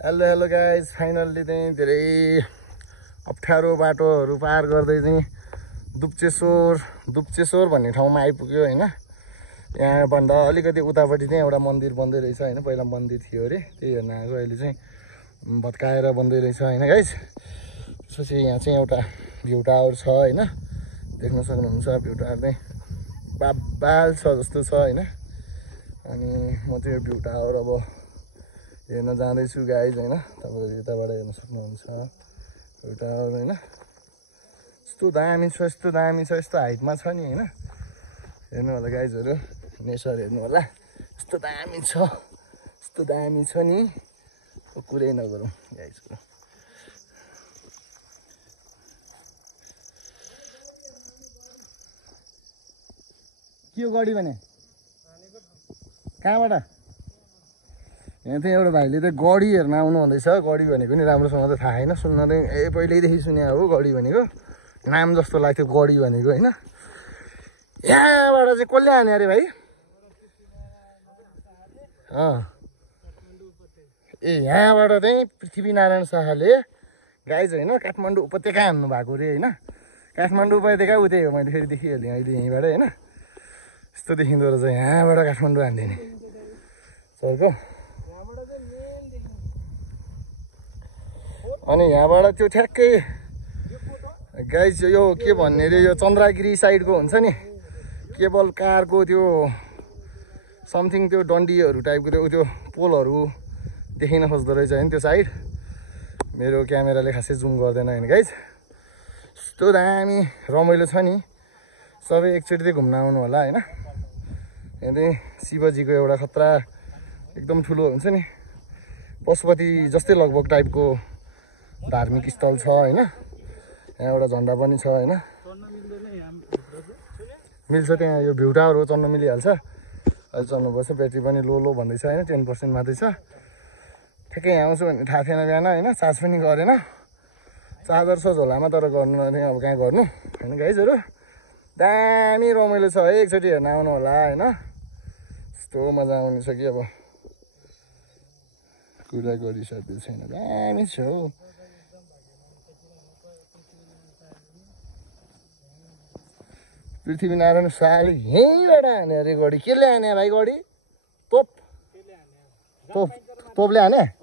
Hello hello guys, finally चाहिँ धेरै अप्ठ्यारो बाटोहरू पार गर्दै चाहिँ दुप्चेश्वर भन्ने ठाउँमा आइपुग्यो होइन। यहाँभन्दा अलिकति उतापट्टि चाहिँ एउटा मन्दिर बन्दै रहेछ होइन। पहिला मन्दिर थियो अरे, त्यही हेर्न आएको। अहिले चाहिँ भत्काएर बन्दै रहेछ होइन गाइज। त्यसपछि यहाँ चाहिँ एउटा भ्यू टावर छ होइन, देख्न सक्नुहुन्छ। भ्यू टावर चाहिँ बाल छ जस्तो छ होइन। अनि म चाहिँ यो भ्यू टावर अब हेर्न जाँदैछु गाइज होइन। तपाईँहरू यताबाट हेर्न सक्नुहुन्छ भ्यू टावर होइन। यस्तो दामी छ, यस्तो हाइटमा छ नि होइन। हेर्नु होला गाइजहरू, नेचर हेर्नु होला, यस्तो दामी छ नि, कुरै नगरौँ गाइजको। के हो गडी भने कहाँबाट? यहाँ चाहिँ एउटा भाइले चाहिँ गडी हेर्न आउनु भन्दैछ। गडी भनेको नि राम्रोसँग त थाहा छैन, सुन्न चाहिँ पहिल्यैदेखि सुने हो गडी भनेको। नाम जस्तो लाग्थ्यो गडी भनेको होइन। यहाँबाट चाहिँ कसले हाने अरे भाइ? ए यहाँबाट चाहिँ पृथ्वीनारायण शाहले गाइज होइन काठमाडौँ उपत्यका हान्नु भएको अरे होइन। काठमाडौँ उपत्यका उतै हो, मैले फेरि देखिहालेँ अहिले यहीँबाट होइन। यस्तो देखिँदो रहेछ यहाँबाट काठमाडौँ हान्दिने सरको। अनि यहाँबाट त्यो ठ्याक्कै गाइज यो के भन्ने अरे, यो चन्द्रगिरी साइडको हुन्छ नि केबल कारको त्यो समथिङ त्यो डन्डीहरू टाइपको त्यो पोलहरू देखिन खोज्दो रहेछ होइन त्यो साइड। मेरो क्यामेराले खासै जुम गर्दैन होइन गाइज। यस्तो दामी रमाइलो छ नि, सबै एकचोटि चाहिँ घुम्न आउनु होला होइन। यहाँ चाहिँ शिवजीको एउटा खतरा एकदम ठुलो हुन्छ नि, पशुपति जस्तै लगभग टाइपको धार्मिक स्थल छ होइन। यहाँ एउटा झन्डा पनि छ होइन। मिल्छ त्यहाँ, यो भ्यू टावर हो, चढ्न मिलिहाल्छ। अहिले चढ्नुपर्छ, ब्याट्री पनि लो भन्दैछ होइन, 10% मात्रै छ। ठ्याक्कै यहाँ आउँछु भन्ने थाहा थिएन बिहान होइन, चार्ज पनि गरेन। चार्जर छ झोलामा, तर गर्नु नदिएँ, अब कहाँ गर्नु होइन गाइजहरू। दामी रमाइलो छ है, एकचोटि हेर्न आउनु होला होइन। यस्तो मजा आउने छ कि अब कुरा गरिसकेको छैन, दामी छ हौ। पृथ्वीनारायण शाहले यहीँबाट हाने अरे गडी। केले हाने भाइ गडी? तोपले हाने?